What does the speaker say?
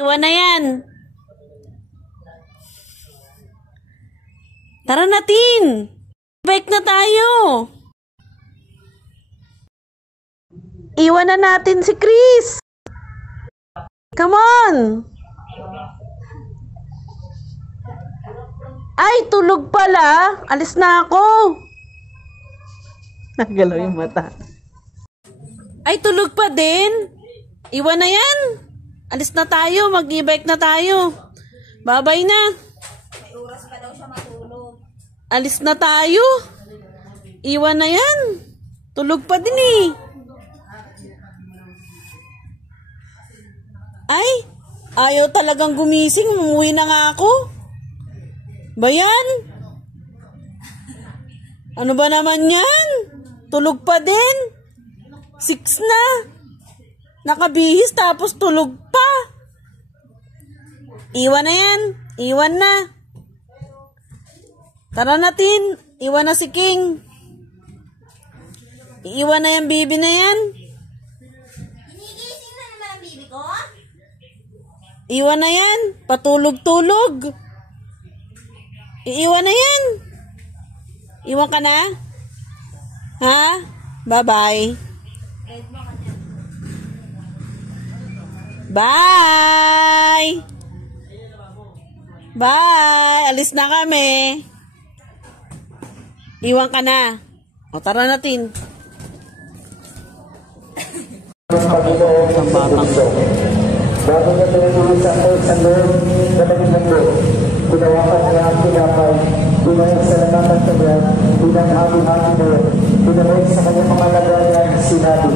Iwan na yan. Tara natin. Bike na tayo. Iwan na natin si Chris. Come on. Ay, tulog pala. Alis na ako. Nagalaw yung mata. Ay, tulog pa din. Iwan na yan. Alis na tayo. Mag-e-bike na tayo. Babay na. May oras pa daw siya matulog. Alis na tayo. Iwan na yan. Tulog pa din eh. Ay, ayaw talagang gumising. Umuwi na nga ako. Bayan? Ano ba naman yan? Tulog pa din. 6 na. Nakabihis tapos tulog pa. Iwan na yan. Iwan na. Tara natin. Iwan na si King. Iwan na yung bibi na yan. Ginigising na naman ang bibi ko? Iwan na yan. Patulog-tulog. Iiwan na yan. Iwan ka na? Ha? Bye-bye. Bye! Bye! Alis na kami. Iwan ka na. O, tara natin. Ang batang. Bago niya pinatuloy sa loob na naging mundo, pinawakan niya ang tinapay, binayag sa lamatang kanyang, binang hati-hati mo, pinamay sa kanyang mga lagayan, sinabi,